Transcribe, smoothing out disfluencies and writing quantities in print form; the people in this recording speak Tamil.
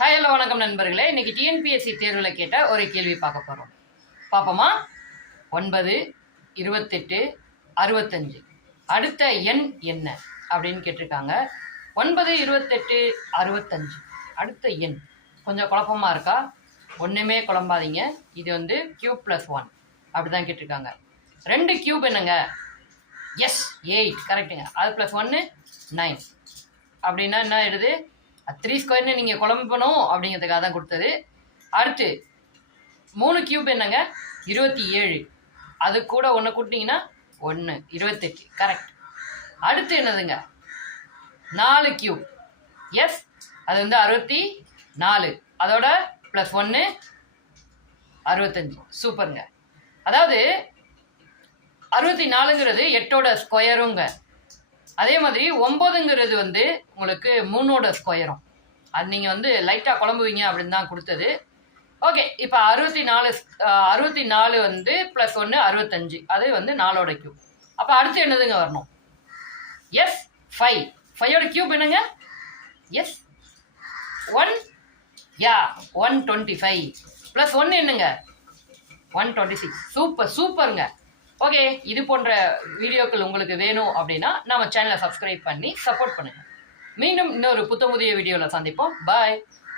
ஹாய் ஹலோ வணக்கம் நண்பர்களே. இன்னைக்கு டிஎன்பிஎஸ்சி தேர்வில் கேட்ட ஒரு கேள்வி பார்க்க போகிறோம். பார்ப்போமா? 9, 28, 65 அடுத்த எண் என்ன அப்படின்னு கேட்டிருக்காங்க. 9, 28, 65 அடுத்த எண் கொஞ்சம் குழப்பமாக இருக்கா? ஒன்றுமே குழம்பாதீங்க. இது வந்து கியூப் + 1 அப்படி தான் கேட்டிருக்காங்க. 2 கியூப் என்னங்க? எஸ் 8 கரெக்டுங்க. அது +1 9 அப்படின்னா என்ன ஆயிடுது? 3 ஸ்கொயர்னு நீங்கள் குழம்பணும் அப்படிங்கிறதுக்காக தான் கொடுத்தது. அடுத்து 3 கியூப் என்னங்க? 27. அது கூட ஒன்று கூட்டிங்கன்னா 1 28 கரெக்ட். அடுத்து என்னதுங்க? 4 கியூப் எஸ் அது வந்து 64. அதோட +1 65 சூப்பருங்க. அதாவது 64ங்கிறது 8ஓட ஸ்கொயருங்க. அதே மாதிரி 9ங்கிறது வந்து உங்களுக்கு 3ஓட ஸ்கொயரும். அது நீங்கள் வந்து லைட்டாக குழம்புவீங்க அப்படின்னு தான் கொடுத்தது. ஓகே, இப்போ 64 வந்து +1 65 அது வந்து 4ஓட கியூப். அப்போ அடுத்து என்னதுங்க வரணும்? எஸ் 5. 5ஓட கியூப் என்னங்க? எஸ் 1 யா 125 +1 என்னங்க? 126 சூப்பருங்க. ஓகே, இது போன்ற வீடியோக்கள் உங்களுக்கு வேணும் அப்படின்னா நம்ம சேனலை சப்ஸ்கிரைப் பண்ணி சப்போர்ட் பண்ணுங்கள். மீண்டும் இன்னொரு புதிய வீடியோவில் சந்திப்போம். பாய்.